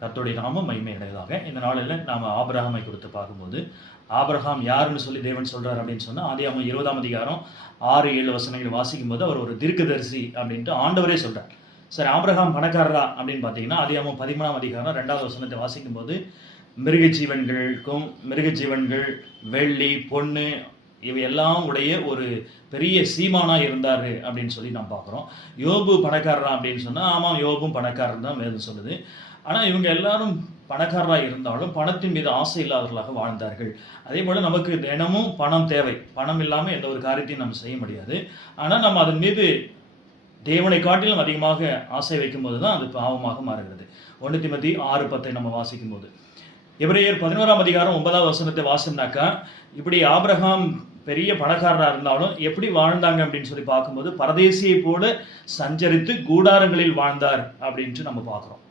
கர்த்தருடைய நாமம் மகிமை அடைவதாக. இந்த நாளில் நாம் ஆபிரகாமை குறித்து பார்க்கும்போது, ஆபிரகாம் யாருன்னு சொல்லி தேவன் சொல்றார் அப்படின்னு சொன்னா, ஆதியாகமம் 20ஆம் அதிகாரம் 6-7 வசனங்களை வாசிக்கும் போது அவர் ஒரு தீர்க்கதரிசி அப்படின்ட்டு ஆண்டவரே சொல்றார். சரி, ஆபிரகாம் பணக்காரரா அப்படின்னு பார்த்தீங்கன்னா, ஆதியாகமம் 13ஆம் அதிகாரம் 2வது வசனத்தை வாசிக்கும் போது, மிருக ஜீவன்கள், வெள்ளி, பொண்ணு இவையெல்லாம் உடைய ஒரு பெரிய சீமானா இருந்தாரு அப்படின்னு சொல்லி நாம் பார்க்குறோம். யோபு பணக்காரரா அப்படின்னு சொன்னா, ஆமாம், யோபும் பணக்காரன் தான் வேதம் சொல்லுது. ஆனால் இவங்க எல்லாரும் பணக்காரராக இருந்தாலும் பணத்தின் மீது ஆசை இல்லாதவர்களாக வாழ்ந்தார்கள். அதே போல நமக்கு தினமும் பணம் தேவை. பணம் இல்லாமல் எந்த ஒரு காரியத்தையும் நம்ம செய்ய முடியாது. ஆனால் நம்ம அதன் மீது தேவனை காட்டிலும் அதிகமாக ஆசை வைக்கும்போது தான் அது பாவமாக மாறுகிறது. 1 தீமோத்தேயு 6:10 நம்ம வாசிக்கும் போது, எபிரேயர் 11ஆம் அதிகாரம் 9வது வசனத்தை வாசினாக்கா, இப்படி ஆபிரகாம் பெரிய பணக்காரராக இருந்தாலும் எப்படி வாழ்ந்தாங்க அப்படின்னு சொல்லி பார்க்கும்போது, பரதேசியை போல சஞ்சரித்து கூடாரங்களில் வாழ்ந்தார் அப்படின்ட்டு நம்ம பார்க்குறோம்.